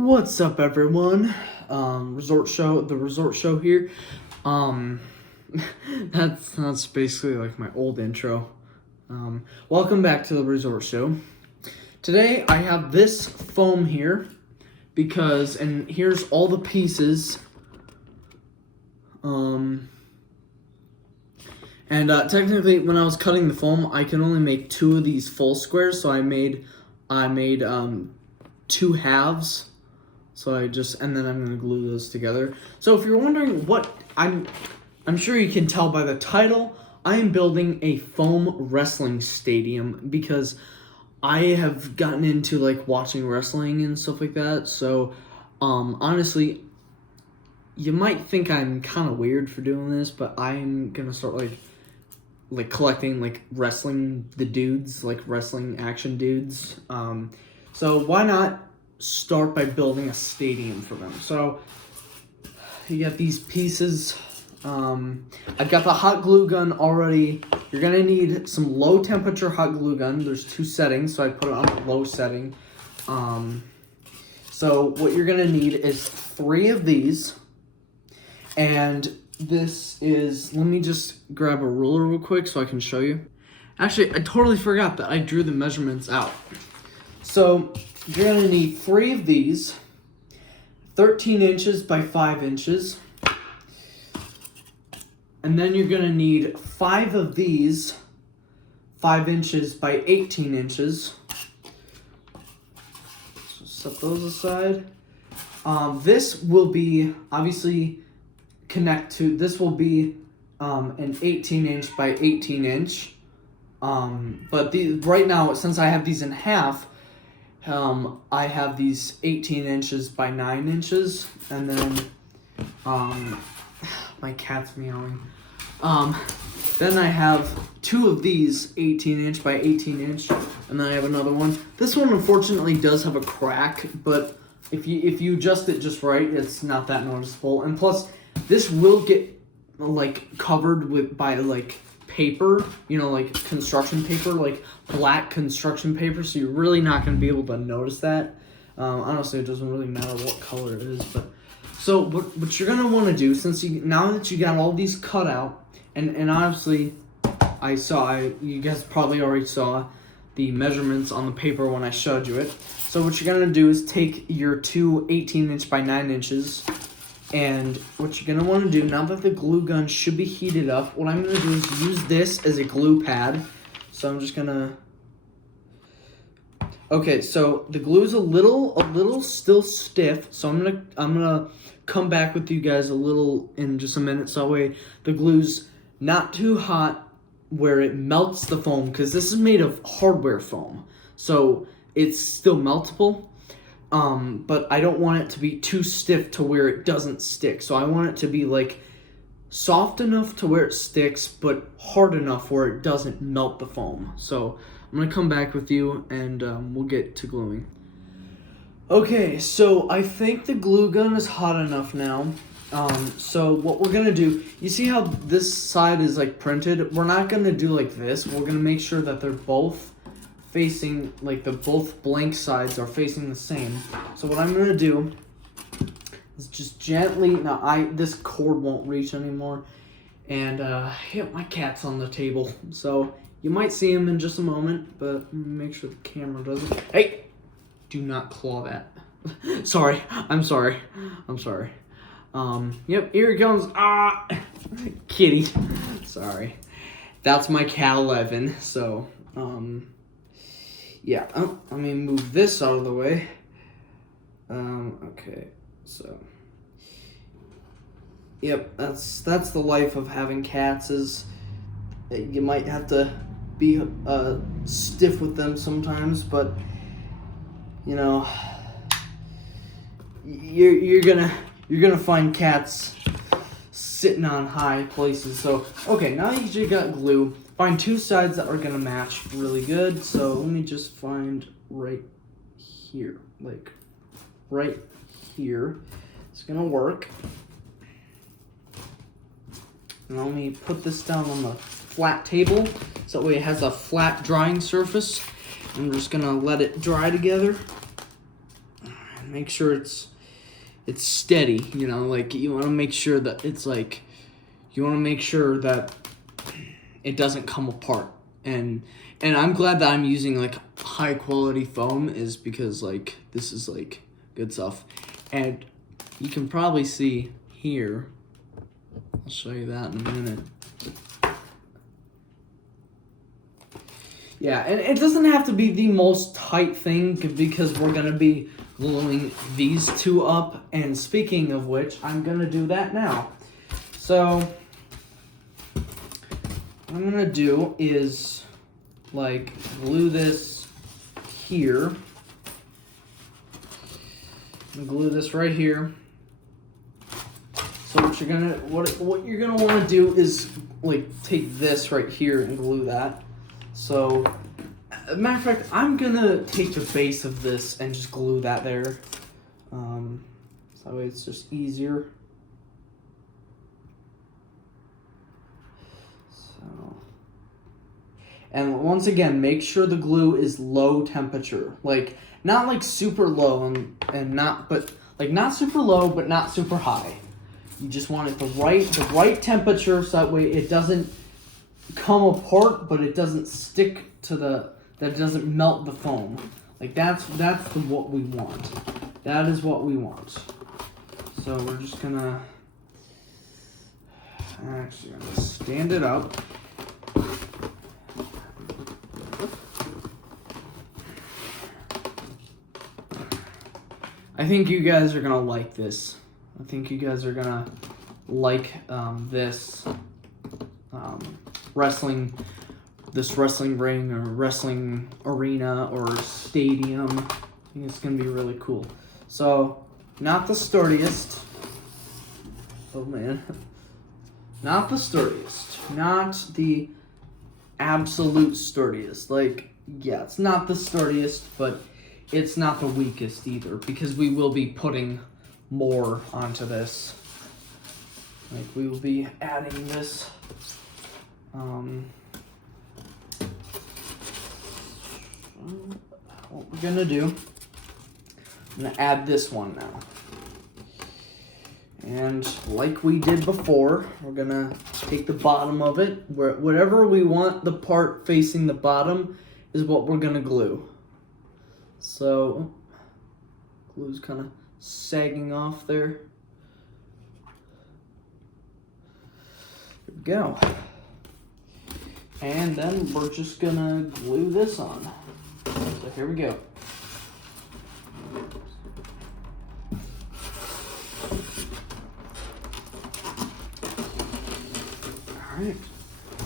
What's up, everyone? The resort show here. That's basically like my old intro. Welcome back to the resort show. Today I have this foam here and here's all the pieces. Technically, when I was cutting the foam, I can only make two of these full squares, so I made two halves. So and then I'm gonna glue those together. So if you're wondering what I'm sure you can tell by the title, I am building a foam wrestling stadium because I have gotten into like watching wrestling and stuff like that. So, honestly, you might think I'm kind of weird for doing this, but I'm gonna start like collecting like wrestling action dudes. So why not start by building a stadium for them? So you got these pieces. I've got the hot glue gun already. You're gonna need some low temperature hot glue gun. There's two settings, so I put it on the low setting. So what you're gonna need is 3 of these, and this is, let me just grab a ruler real quick so I can show you. Actually, I totally forgot that I drew the measurements out. So you're going to need 3 of these, 13 inches by 5 inches. And then you're going to need 5 of these, 5 inches by 18 inches. So set those aside. This will be, obviously, this will be an 18 inch by 18 inch. But right now, since I have these in half, I have these 18 inches by 9 inches, and then, my cat's meowing. Then I have 2 of these 18 inch by 18 inch, and then I have another one. This one unfortunately does have a crack, but if you adjust it just right, it's not that noticeable. And plus, this will get like covered by like paper, like construction paper, like black construction paper, so you're really not going to be able to notice that. Honestly, it doesn't really matter what color it is. But so what you're going to want to do, since now that you got all these cut out, and honestly, you guys probably already saw the measurements on the paper when I showed you it. So what you're going to do is take your two 18 inch by 9 inches, and what you're going to want to do, now that the glue gun should be heated up, what I'm going to do is use this as a glue pad. So I'm just going to... Okay, so the glue is a little still stiff, so I'm gonna come back with you guys a little in just a minute, so that way the glue's not too hot where it melts the foam, because this is made of hardware foam, so it's still meltable. But I don't want it to be too stiff to where it doesn't stick. So I want it to be like soft enough to where it sticks, but hard enough where it doesn't melt the foam. So I'm gonna come back with you and we'll get to gluing. Okay, so I think the glue gun is hot enough now. So what we're gonna do, you see how this side is like printed? We're not gonna do like this. We're gonna make sure that they're both facing, like both blank sides are facing the same. So what I'm gonna do is just gently, this cord won't reach anymore, and my cat's on the table, so you might see him in just a moment, but make sure the camera doesn't. Hey, do not claw that. Sorry, I'm sorry. Yep, here he comes. Kitty. Sorry, that's my cat 11. So yeah, let me move this out of the way. Okay, so, yep, that's the life of having cats, is you might have to be stiff with them sometimes, but, you're gonna find cats sitting on high places. So, okay, now you got glue. Find 2 sides that are gonna match really good. So let me just find right here, like right here. It's gonna work. And let me put this down on the flat table so that way it has a flat drying surface. I'm just gonna let it dry together. And make sure it's steady, you know, like you want to make sure that it's like, you want to make sure that it doesn't come apart. And I'm glad that I'm using like high quality foam, is because like this is like good stuff. And you can probably see here, I'll show you that in a minute. Yeah, and it doesn't have to be the most tight thing because we're going to be gluing these two up. And speaking of which, I'm going to do that now. So, what I'm going to do is, like, glue this here. I'm going to glue this right here. So what you're gonna want to do is, like, take this right here and glue that. So, matter of fact, I'm gonna take the base of this and just glue that there. So that way it's just easier. So, and once again, make sure the glue is low temperature, like not like super low and not, but like not super low but not super high. You just want it the right temperature, so that way it doesn't come apart, but it doesn't stick to that it doesn't melt the foam. Like that's what we want. That is what we want. So we're just gonna actually I'm gonna stand it up. I think you guys are gonna like this. I think you guys are gonna like this wrestling ring or wrestling arena or stadium. I think it's gonna be really cool. So, not the sturdiest. Oh man. Not the sturdiest. Not the absolute sturdiest. Like, yeah, it's not the sturdiest, but it's not the weakest either, because we will be putting more onto this. Like, we will be adding this. What we're gonna do, I'm gonna add this one now. And like we did before, we're gonna take the bottom of it, whatever we want the part facing the bottom is what we're gonna glue. So, glue's kind of sagging off there. There we go. And then we're just gonna glue this on. So here we go. Alright.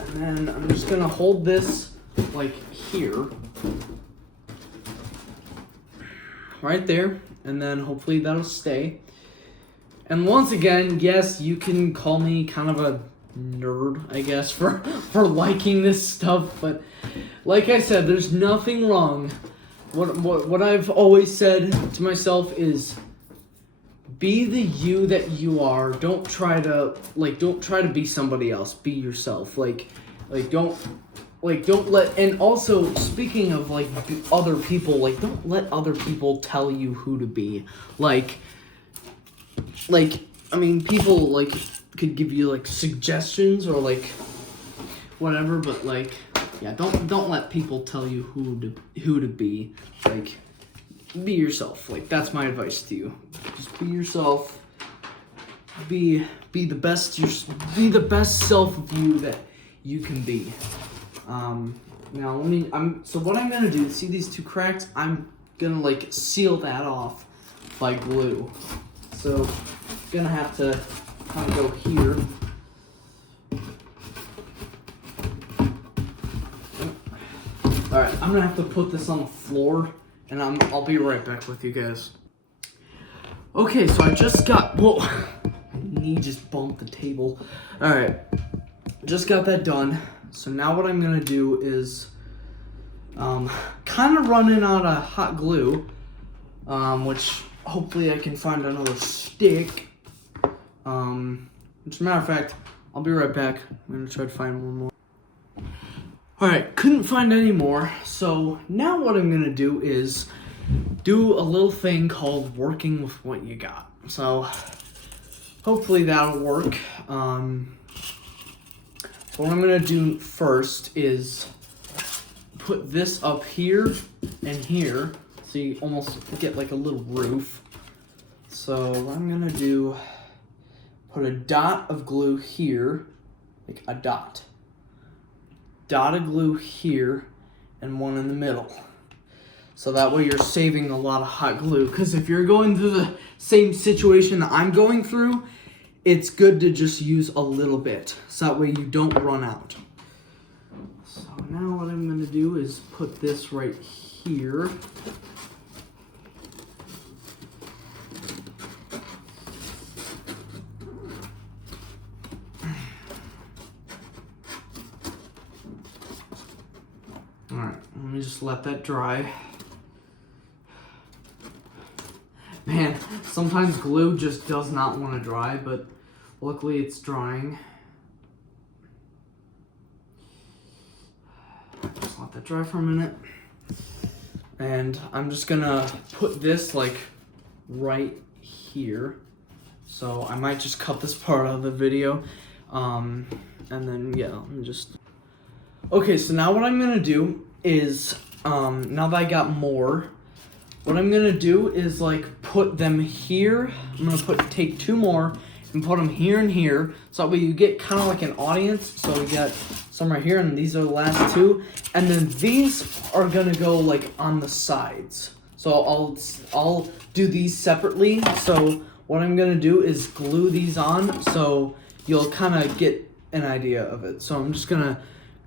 And then I'm just gonna hold this like here. Right there. And then hopefully that'll stay. And once again, yes, you can call me kind of a nerd, I guess, for liking this stuff, but like I said, there's nothing wrong. What I've always said to myself is, be the you that you are. Don't try to be somebody else. Be yourself. Don't let, and also speaking of like other people, like don't let other people tell you who to be. Like I mean, people like could give you like suggestions or like whatever, but like yeah, don't let people tell you who to be. Like, be yourself. Like, that's my advice to you. Just be yourself. Be the best self of you that you can be. Now so what I'm gonna do, see these two cracks? I'm gonna like seal that off by glue. So gonna have to kind of go here. Alright, I'm gonna have to put this on the floor, and I'll be right back with you guys. Okay, so I just got, whoa, my knee just bumped the table. Alright, just got that done. So now what I'm gonna do is, kind of running out of hot glue, which hopefully I can find another stick. As a matter of fact, I'll be right back. I'm gonna try to find one more. Alright, couldn't find any more, so now what I'm gonna do is do a little thing called working with what you got. So hopefully that'll work. So what I'm gonna do first is put this up here and here, so you almost get like a little roof. So what I'm gonna do, put a dot of glue here, like a dot of glue here, and one in the middle. So that way you're saving a lot of hot glue. Because if you're going through the same situation that I'm going through, it's good to just use a little bit. So that way you don't run out. So now what I'm going to do is put this right here. Alright, let me just let that dry. Man, sometimes glue just does not want to dry, but luckily it's drying. Just let that dry for a minute. And I'm just gonna put this like right here. So I might just cut this part out of the video. And then yeah, let me just... Okay, so now what I'm gonna do is, now that I got more, what I'm gonna do is like put them here. I'm gonna take two more and put them here and here. So that way you get kind of like an audience. So we got some right here, and these are the last two. And then these are gonna go like on the sides. So I'll do these separately. So what I'm gonna do is glue these on, so you'll kind of get an idea of it. So I'm just gonna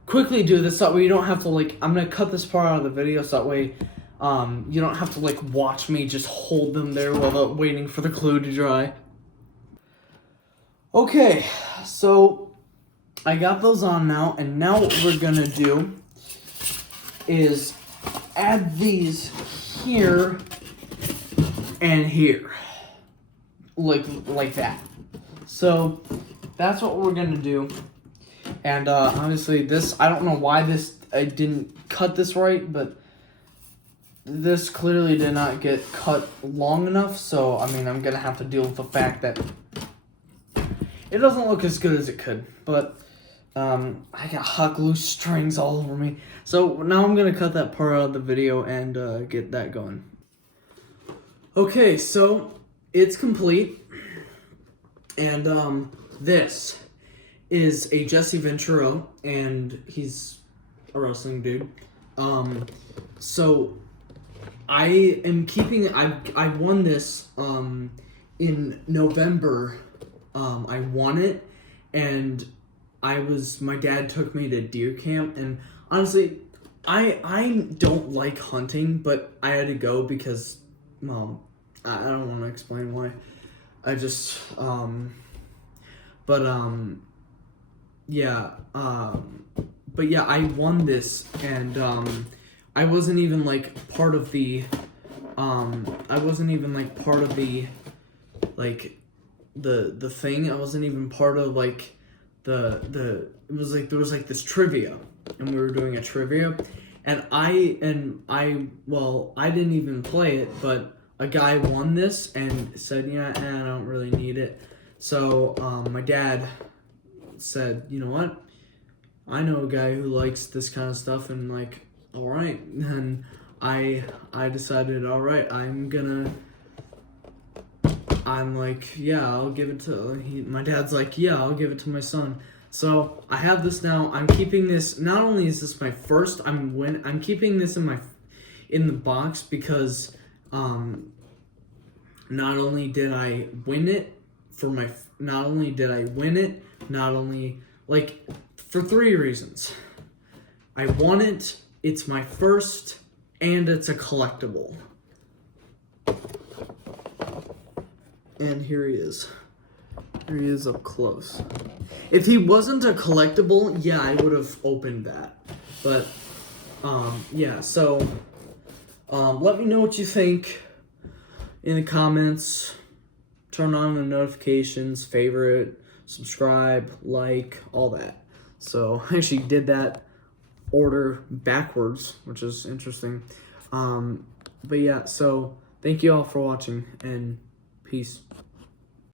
quickly do this so that way you don't have to like, I'm gonna cut this part out of the video so that way you don't have to like watch me just hold them there while waiting for the glue to dry. Okay, so I got those on now, and now what we're gonna do is add these here and here, like that. So that's what we're gonna do. And honestly, this, I don't know why I didn't cut this right, but this clearly did not get cut long enough. So I mean, I'm gonna have to deal with the fact that it doesn't look as good as it could. But I got hot glue strings all over me. So now I'm gonna cut that part out of the video and get that going. Okay, so it's complete, and this is a Jesse Ventura, and he's a wrestling dude. So I am keeping, I won this in November. I won it, and my dad took me to deer camp, and honestly, I don't like hunting, but I had to go because, well, I don't want to explain why. I just, but yeah, I won this, and I wasn't even like part of the, I wasn't even like part of the, like, the thing. I wasn't even part of like it was like, there was like this trivia, and we were doing a trivia, and I didn't even play it, but a guy won this and said, yeah, I don't really need it. So my dad said, you know what, I know a guy who likes this kind of stuff, and like, all right. And I decided, all right, I'm like, yeah, I'll give it to, my dad's like, yeah, I'll give it to my son. So I have this now. I'm keeping this. Not only is this my first, I'm keeping this in the box because not only did I win it, like, for 3 reasons. I won it, it's my first, and it's a collectible. And here he is. Here he is up close. If he wasn't a collectible, yeah, I would have opened that. But, yeah, so, let me know what you think in the comments. Turn on the notifications, favorite, subscribe, like, all that. So, I actually did that order backwards, which is interesting. But yeah, so thank you all for watching, and peace.